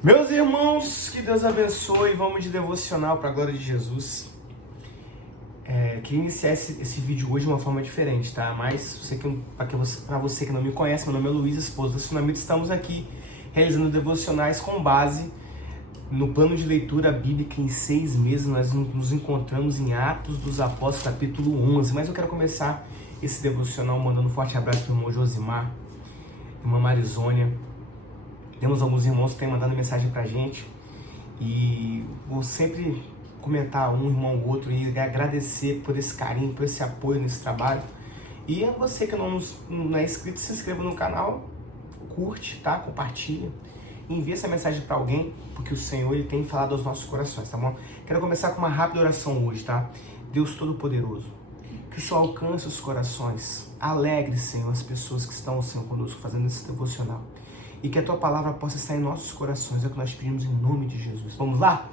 Meus irmãos, que Deus abençoe. Vamos de devocional para a glória de Jesus. Queria iniciar esse vídeo hoje de uma forma diferente, tá? Mas para você que não me conhece, meu nome é Luiz, esposo do Sunamita. Estamos aqui realizando devocionais com base no plano de leitura bíblica. Em 6 meses nós nos encontramos em Atos dos Apóstolos, capítulo 11. Mas eu quero começar esse devocional mandando um forte abraço para o irmão Josimar, irmã Marizônia. Temos alguns irmãos que têm mandado mensagem pra gente e vou sempre comentar um irmão ou outro e agradecer por esse carinho, por esse apoio nesse trabalho. E a você que não é inscrito, se inscreva no canal, curte, tá? Compartilha, envia essa mensagem para alguém, porque o Senhor ele tem falado aos nossos corações, tá bom? Quero começar com uma rápida oração hoje, tá? Deus Todo-Poderoso, que o Senhor alcance os corações, alegre, Senhor, as pessoas que estão, Senhor, conosco fazendo esse devocional. E que a Tua palavra possa estar em nossos corações, é o que nós pedimos em nome de Jesus. Vamos lá?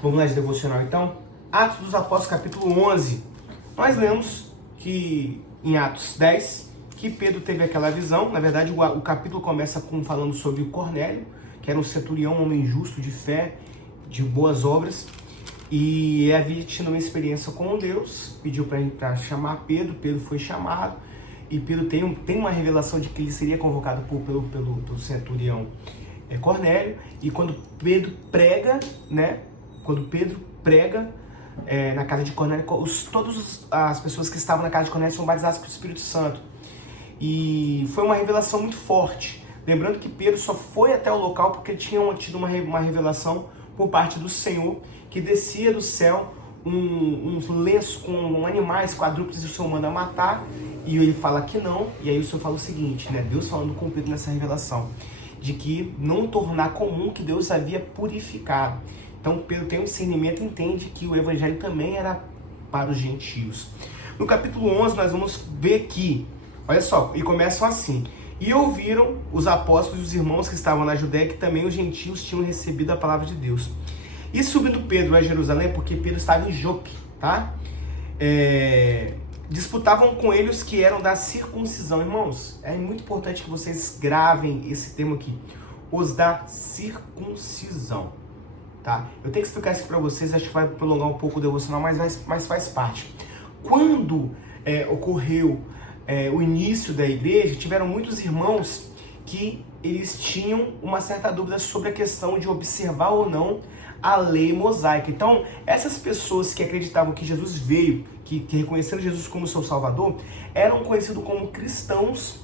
Vamos lá de devocional então? Atos dos Apóstolos, capítulo 11. Nós lemos que em Atos 10, que Pedro teve aquela visão. Na verdade, o capítulo começa falando sobre o Cornélio, que era um centurião, um homem justo, de fé, de boas obras. E havia tido uma experiência com Deus, pediu para chamar Pedro. Pedro foi chamado. E Pedro tem uma revelação de que ele seria convocado pelo centurião Cornélio. E quando Pedro prega, né? Na casa de Cornélio, todas as pessoas que estavam na casa de Cornélio são batizadas com o Espírito Santo. E foi uma revelação muito forte. Lembrando que Pedro só foi até o local porque ele tinha tido uma revelação por parte do Senhor, que descia do céu um lenço com animais quadrúpedes e o Senhor manda matar. E ele fala que não, e aí o Senhor fala o seguinte, né? Deus falando com Pedro nessa revelação, de que não tornar comum que Deus havia purificado. Então Pedro tem um discernimento e entende que o evangelho também era para os gentios. No capítulo 11 nós vamos ver que, olha só, e começam assim: e ouviram os apóstolos e os irmãos que estavam na Judéia que também os gentios tinham recebido a palavra de Deus. E subindo Pedro a Jerusalém, porque Pedro estava em Jope, tá? Disputavam com ele os que eram da circuncisão. Irmãos, é muito importante que vocês gravem esse termo aqui. Os da circuncisão, tá? Eu tenho que explicar isso para vocês, acho que vai prolongar um pouco o devocional, mas faz parte. Quando ocorreu o início da igreja, tiveram muitos irmãos que eles tinham uma certa dúvida sobre a questão de observar ou não a lei mosaica. Então, essas pessoas que acreditavam que Jesus veio, que reconheceram Jesus como seu Salvador, eram conhecidos como cristãos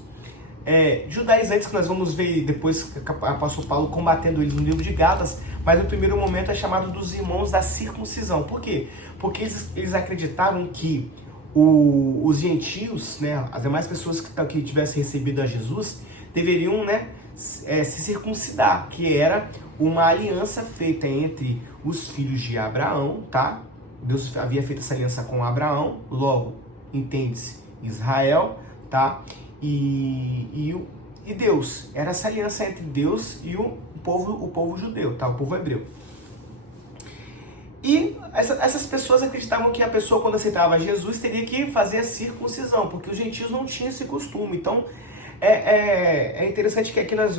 judaizantes, que nós vamos ver depois que o apóstolo Paulo combatendo eles no livro de Gálatas, mas no primeiro momento é chamado dos irmãos da circuncisão. Por quê? Porque eles acreditavam que os gentios, né, as demais pessoas que tivessem recebido a Jesus, deveriam, né, se circuncidar, que era uma aliança feita entre os filhos de Abraão, tá? Deus havia feito essa aliança com Abraão, logo, entende-se, Israel, tá? E Deus, era essa aliança entre Deus e o povo judeu, tá? O povo hebreu. E essas pessoas acreditavam que a pessoa, quando aceitava Jesus, teria que fazer a circuncisão, porque os gentios não tinham esse costume. Então, é interessante que aqui nós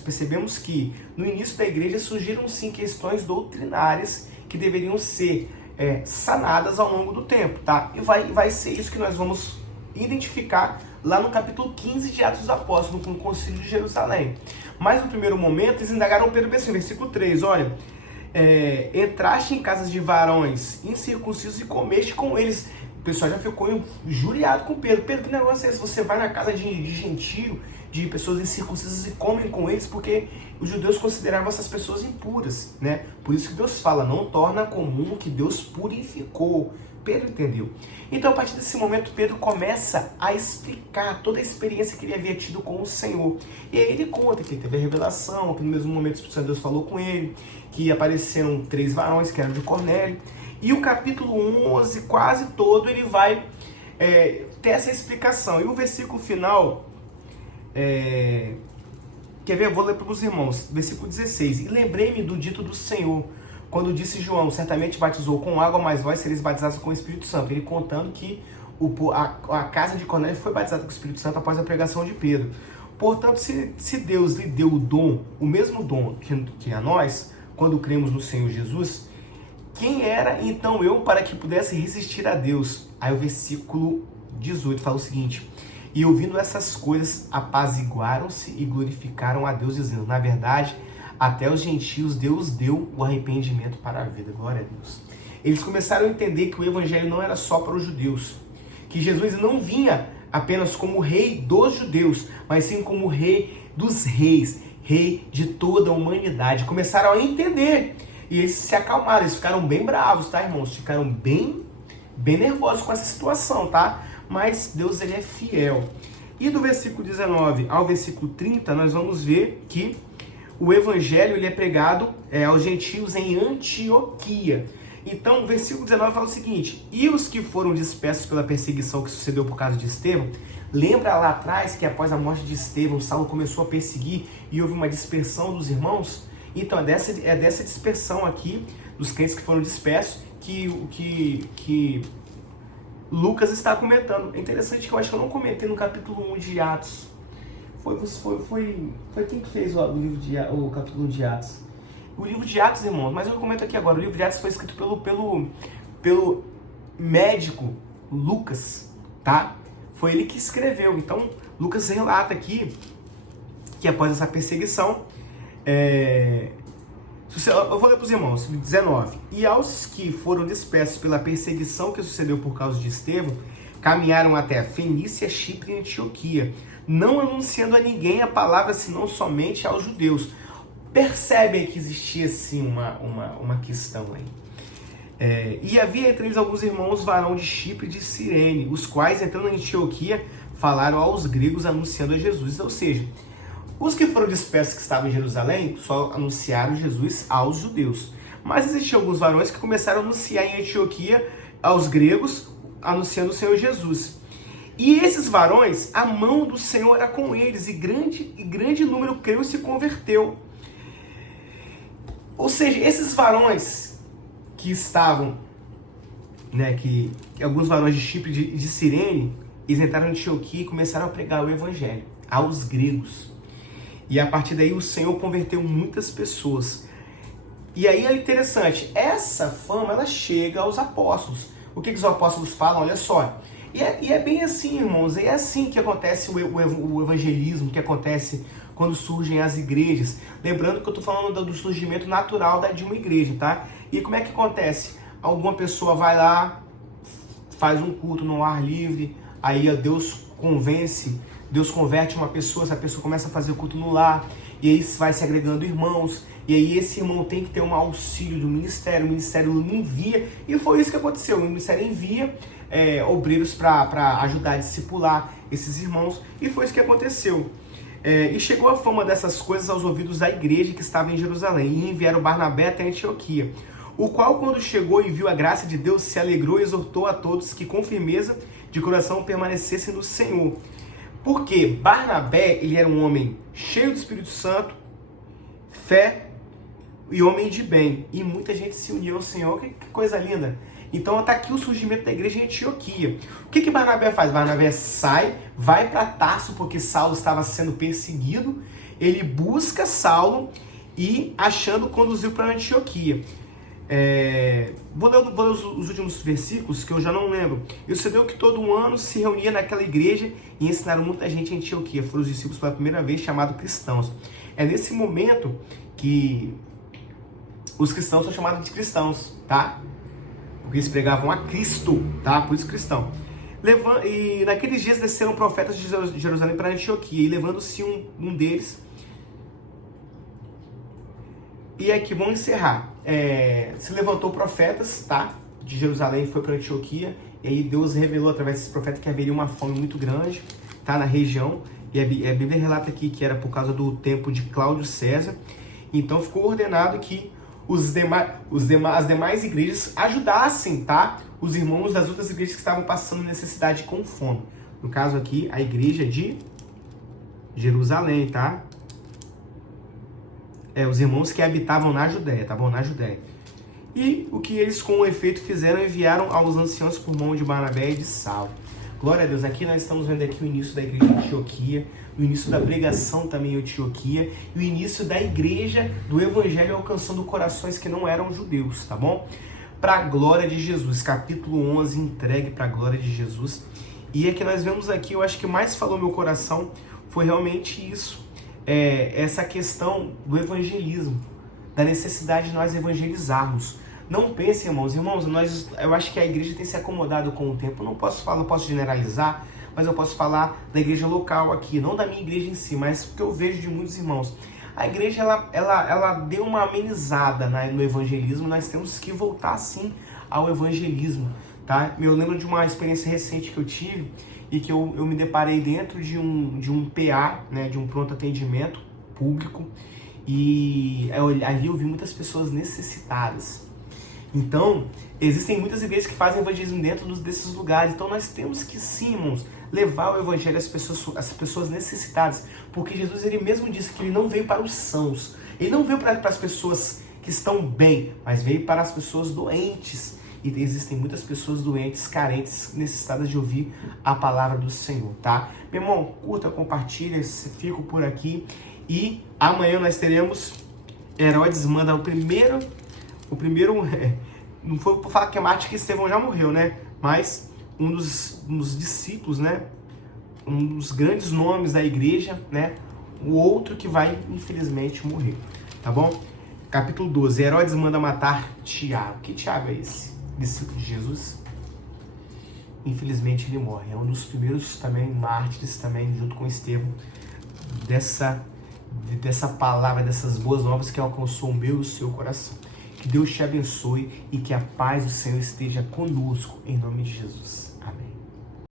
percebemos que no início da igreja surgiram sim questões doutrinárias que deveriam ser sanadas ao longo do tempo, tá? E vai ser isso que nós vamos identificar lá no capítulo 15 de Atos dos Apóstolos, no Concílio de Jerusalém. Mas no primeiro momento eles indagaram Pedro assim, versículo 3, olha: entraste em casas de varões incircuncisos e comeste com eles. O pessoal já ficou injuriado com Pedro. Pedro, que negócio é esse? Você vai na casa de gentio, de pessoas incircuncisas e comem com eles, porque os judeus consideravam essas pessoas impuras, né? Por isso que Deus fala, não torna comum, que Deus purificou. Pedro entendeu. Então, a partir desse momento, Pedro começa a explicar toda a experiência que ele havia tido com o Senhor. E aí ele conta que ele teve a revelação, que no mesmo momento o Espírito Santo de Deus falou com ele, que apareceram 3 varões que eram de Cornélio. E o capítulo 11, quase todo, ele vai ter essa explicação. E o versículo final, quer ver? Eu vou ler para os irmãos. Versículo 16. E lembrei-me do dito do Senhor, quando disse João, certamente batizou com água, mas vós sereis batizados com o Espírito Santo. Ele contando que a casa de Cornélio foi batizada com o Espírito Santo após a pregação de Pedro. Portanto, se Deus lhe deu o dom, o mesmo dom que a nós, quando cremos no Senhor Jesus, quem era então eu para que pudesse resistir a Deus? Aí o versículo 18 fala o seguinte: e ouvindo essas coisas, apaziguaram-se e glorificaram a Deus, dizendo: na verdade, até os gentios Deus deu o arrependimento para a vida. Glória a Deus. Eles começaram a entender que o evangelho não era só para os judeus, que Jesus não vinha apenas como rei dos judeus, mas sim como rei dos reis, rei de toda a humanidade. Começaram a entender e eles se acalmaram, eles ficaram bem bravos, tá, irmãos? Ficaram bem nervosos com essa situação, tá? Mas Deus, ele é fiel. E do versículo 19 ao versículo 30, nós vamos ver que o evangelho ele é pregado aos gentios em Antioquia. Então, o versículo 19 fala o seguinte: e os que foram dispersos pela perseguição que sucedeu por causa de Estevão, lembra lá atrás que após a morte de Estevão, Saulo começou a perseguir e houve uma dispersão dos irmãos? Então, é dessa dispersão aqui, dos crentes que foram dispersos, que Lucas está comentando. É interessante que eu acho que eu não comentei no capítulo 1 de Atos. Foi quem que fez o capítulo 1 de Atos? O livro de Atos, irmãos, mas eu comento aqui agora. O livro de Atos foi escrito pelo médico Lucas, tá? Foi ele que escreveu. Então, Lucas relata aqui que após essa perseguição, eu vou ler para os irmãos, 19. E aos que foram dispersos pela perseguição que sucedeu por causa de Estevão, caminharam até a Fenícia, Chipre e Antioquia, não anunciando a ninguém a palavra, senão somente aos judeus. Percebem que existia sim uma questão aí. E havia entre eles alguns irmãos varão de Chipre e de Cirene, os quais, entrando em Antioquia, falaram aos gregos anunciando a Jesus. Ou seja, os que foram dispersos que estavam em Jerusalém só anunciaram Jesus aos judeus. Mas existiam alguns varões que começaram a anunciar em Antioquia aos gregos, anunciando o Senhor Jesus. E esses varões, a mão do Senhor era com eles, e grande número creu e se converteu. Ou seja, esses varões que estavam, que alguns varões de Chipre e de Cirene, eles entraram em Antioquia e começaram a pregar o evangelho aos gregos. E a partir daí o Senhor converteu muitas pessoas. E aí é interessante, essa fama ela chega aos apóstolos. O que os apóstolos falam? Olha só. E é bem assim, irmãos, é assim que acontece o evangelismo, que acontece quando surgem as igrejas. Lembrando que eu estou falando do surgimento natural de uma igreja, tá? E como é que acontece? Alguma pessoa vai lá, faz um culto no ar livre, aí Deus converte uma pessoa, essa pessoa começa a fazer o culto no lar, e aí vai se agregando irmãos, e aí esse irmão tem que ter um auxílio do ministério, o ministério envia, e foi isso que aconteceu, o ministério envia obreiros para ajudar a discipular esses irmãos, e foi isso que aconteceu. E chegou a fama dessas coisas aos ouvidos da igreja que estava em Jerusalém, e enviaram Barnabé até Antioquia, o qual, quando chegou e viu a graça de Deus, se alegrou e exortou a todos que com firmeza de coração permanecessem no Senhor. Porque Barnabé, ele era um homem cheio do Espírito Santo, fé e homem de bem. E muita gente se uniu ao Senhor, que coisa linda. Então está aqui o surgimento da igreja em Antioquia. O que Barnabé faz? Barnabé sai, vai para Tarso, porque Saulo estava sendo perseguido. Ele busca Saulo e, achando, conduziu para Antioquia. Vou ler os últimos versículos, que eu já não lembro. E sucedeu que todo um ano se reunia naquela igreja e ensinaram muita gente em Antioquia. Foram os discípulos pela primeira vez chamados cristãos. É nesse momento que os cristãos são chamados de cristãos, tá? Porque eles pregavam a Cristo, tá? Por isso cristão. E naqueles dias desceram profetas de Jerusalém para Antioquia, e levando-se um deles. E aqui vamos encerrar. Se levantou profetas, tá? De Jerusalém, foi para Antioquia, e aí Deus revelou através desses profetas que haveria uma fome muito grande, tá? Na região, e a Bíblia relata aqui que era por causa do tempo de Cláudio César. Então ficou ordenado que as demais igrejas ajudassem, tá? Os irmãos das outras igrejas que estavam passando necessidade com fome. No caso aqui, a igreja de Jerusalém, tá? Os irmãos que habitavam na Judéia, tá bom? Na Judéia. E o que eles com efeito fizeram, enviaram aos anciãos por mão de Barnabé e de Saulo. Glória a Deus. Aqui nós estamos vendo aqui o início da igreja de Antioquia, o início da pregação também em Antioquia e o início da igreja do evangelho alcançando corações que não eram judeus, tá bom? Para a glória de Jesus, capítulo 11, entregue para a glória de Jesus. E é que nós vemos aqui, eu acho que mais falou meu coração foi realmente isso, essa questão do evangelismo, da necessidade de nós evangelizarmos. Não pensem, irmãos, eu acho que a igreja tem se acomodado com o tempo. Eu não posso generalizar, mas eu posso falar da igreja local aqui, não da minha igreja em si, mas porque eu vejo de muitos irmãos. A igreja, ela deu uma amenizada no evangelismo, nós temos que voltar sim ao evangelismo, tá? Eu lembro de uma experiência recente que eu tive e que eu me deparei dentro de um PA, né, de um pronto atendimento público, e ali eu vi muitas pessoas necessitadas. Então, existem muitas igrejas que fazem evangelismo dentro desses lugares. Então, nós temos que, sim, irmãos, levar o evangelho às pessoas necessitadas. Porque Jesus, ele mesmo disse que ele não veio para os sãos. Ele não veio para as pessoas que estão bem, mas veio para as pessoas doentes. E existem muitas pessoas doentes, carentes, necessitadas de ouvir a palavra do Senhor, tá? Meu irmão, curta, compartilha, fico por aqui. E amanhã nós teremos Herodes manda o primeiro, não foi por falar que é mártir que Estevão já morreu, né? Mas um dos discípulos, né? Um dos grandes nomes da igreja, né? O outro que vai, infelizmente, morrer, tá bom? Capítulo 12, Herodes manda matar Tiago. Que Tiago é esse? Discípulo de Jesus. Infelizmente ele morre. É um dos primeiros também mártires, também, junto com Estevão, dessa palavra, dessas boas novas que alcançou o meu e o seu coração. Que Deus te abençoe e que a paz do Senhor esteja conosco, em nome de Jesus.